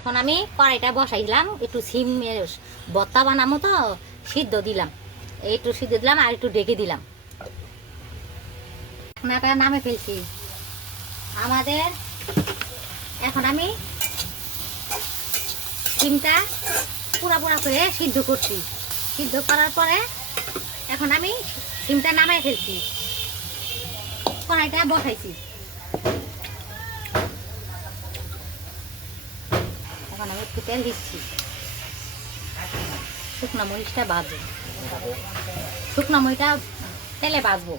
এখন আমি কড়াইটা বসাইলাম, একটু সিম ভর্তা বানাবো তো সিদ্ধ দিলাম, একটু সিদ্ধ দিলাম আর একটু ডেকে দিলাম। আপনারা নামে ফেলছি আমাদের। এখন আমি সিমটা পুরা করে সিদ্ধ করছি। সিদ্ধ করার পরে এখন আমি সিমটা নামাই ফেলছি, কড়াইটা বসাইছি। এখন আমি একটু তেল দিচ্ছি, শুকনো মরিচটা ভাজবো, শুকনো মরিচটা তেলে ভাজবো।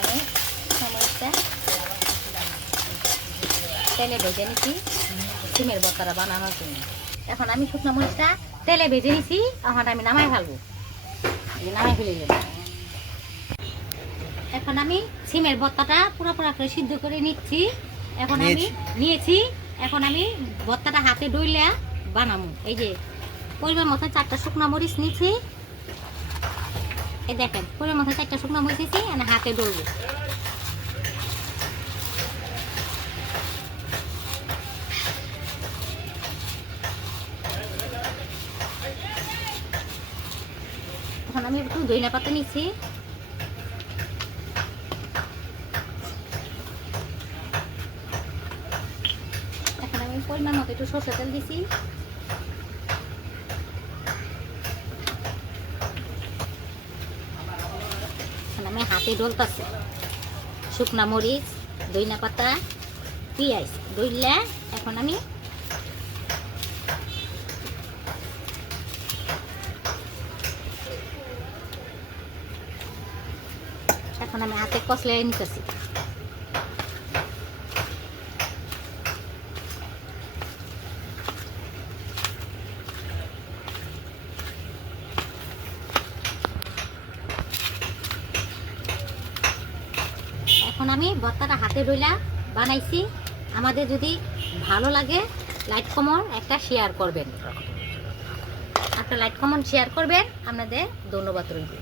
আমি শুকনো মরিচটা তেলে ভেজে নিচ্ছি সিমের ভর্তাটা বানানোর জন্য। এখন আমি শুকনো মরিচটা তেলে ভেজে নিচ্ছি, এখন আমি নামাই ফেলবো, নামাই ফেলে দেবো। এখন আমি সিমের ভর্তাটা পুরো করে সিদ্ধ করে নিচ্ছি। এখন আমি নিয়েছি, এখন আমি ভর্তাটা হাতে ডইলা বানাবো। এই যে পরিমাণ মতো 4টা শুকনো মরিচ নিচ্ছি, এই দেখেন পরিমাণ মতো 4টা শুকনো মরিচ নিচ্ছি, আমি হাতে ডলবো। এখন আমি একটু ধনিয়া পাতা নিচ্ছি, এখন আমি পরিমাণ মতো একটু সরষের তেল দিছি। আমি হাতে ডলতাছি শুকনা মরিচ, ধনিয়া পাতা, পেঁয়াজ ডইলা। এখন আমি হাতে কষলাই নিতেছি। এখন আমি ভর্তাটা হাতে ডইলা বানাইছি। আমাদের যদি ভালো লাগে লাইক কমেন্ট একটা শেয়ার করবেন, একটা লাইক কমেন্ট শেয়ার করবেন। আপনাদের ধন্যবাদ রইল।